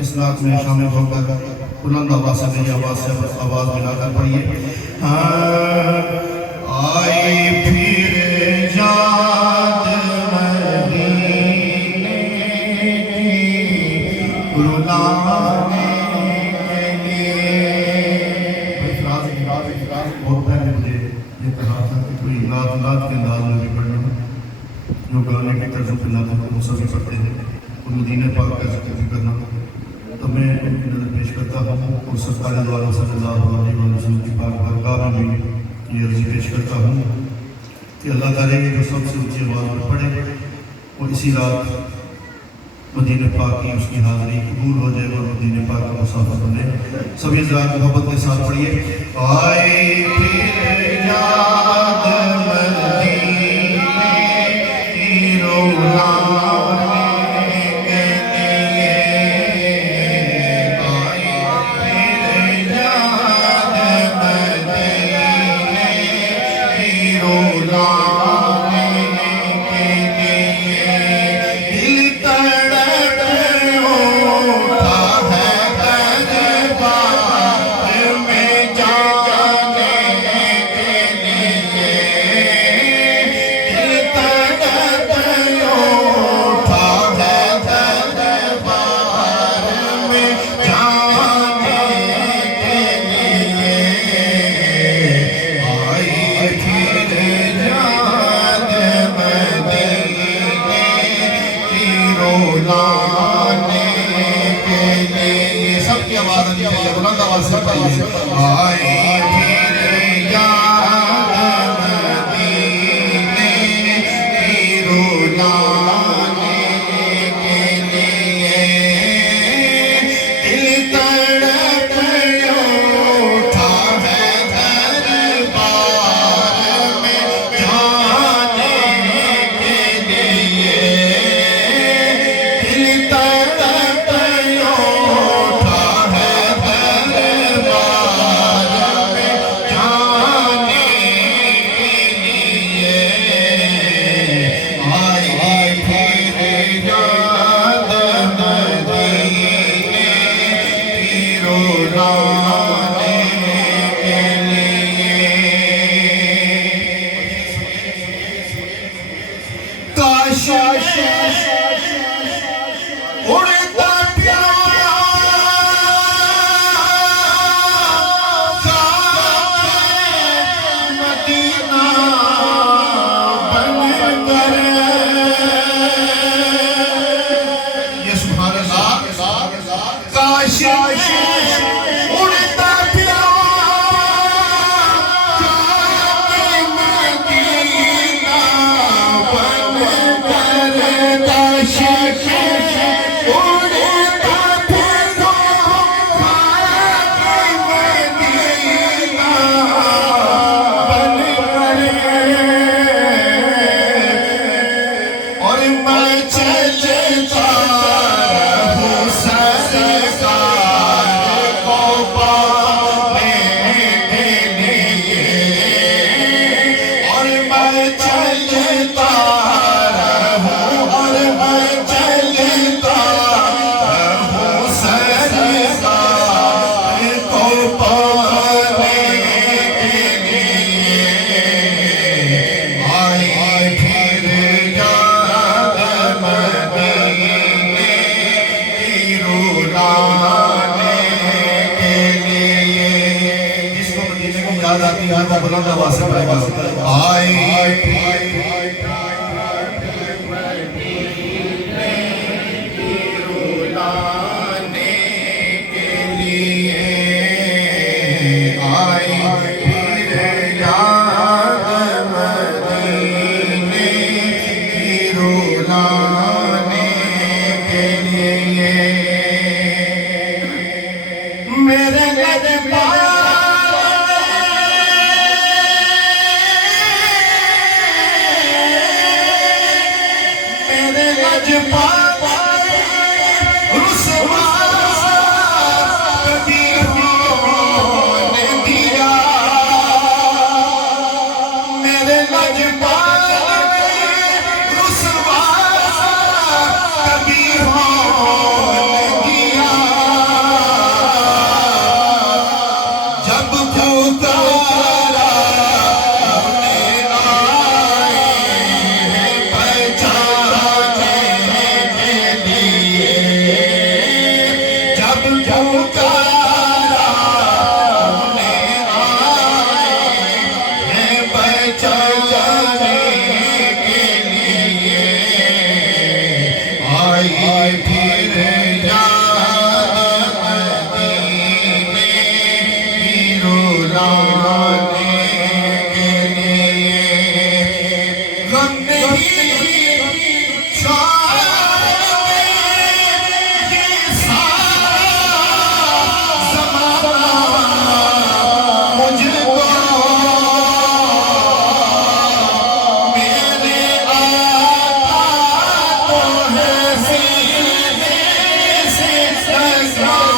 اس رات میں شامل ہو کر بلند آواز سے میری آواز سے آواز ملا کر پڑھیے. آئی پھر یاد مدینے کی رلانے کے لیے. بہت پہلے مجھے یہ کہا تھا کہ کوئی نعت کے انداز میں بھی پڑھنا جو گانے کی طرز پہ نعتوں کو سبھی پڑھتے ہیں اور مدینہ پاک کا ذکر بھی کرنا. تو میں ان کی نظر پیش کرتا ہوں اور سرکار دو عالم صلی اللہ علیہ وسلم کی پاک بارگاہ میں بھی یہ عرضی پیش کرتا ہوں کہ اللہ تعالیٰ جو سب سے اونچی آواز میں پڑھے اور اسی رات مدینہ پاک کی اس کی حاضری قبول ہو جائے اور مدینہ پاک کا مسافر بنے. سبھی حضرات محبت کے ساتھ پڑھیے. آئے پھر یاد مدینے کی رلانے کے لیے. آئے پھر یاد مدینے کی رلانے کے لیے. دل تڑپ اٹھا ہے دربار میں جانے کے لیے. دل تڑپ اٹھا ہے دربار میں جانے کے لیے. آئی پھر یاد مدینے کی رلانے کے لیے. سب کی آواز آنی چاہیے, بلند آواز سے پڑھیے. آئی پھر یاد مدینے کی رلانے کے لیے. دل تڑپ اٹھا ہے دربار میں جانے کے لیے. دل تڑپ اٹھا ہے دربار میں جانے کے لیے. آئی پھر یاد مدینے کی رلانے کے لیے. کاش اڑتا پیارا مدینہ بن کر. یہ سبحان اللہ. کاش اڑتا پیارا مدینہ بن کر. کاش اڑتا مدینہ بن کر. اور میں چلتا رہوں سرکار کو پانے کے لیے. اور میں چلتا رہوں اور میں چلتا رہوں سرکار کو پانے کے لیے. آئی پھر یاد مدینے کی رلانے کے لیے. جس کو مدینے کی یاد آتی ہے وہ بلند آواز سے پڑھے گا. آئی پھر مدینے کی رلانے کے لیے. آئی پھر یاد مدینے کی رلانے کے لیے. میرے دربار میں پکارا انہیں آئے ہیں بچانے کے لیے آئی پھر Let's go!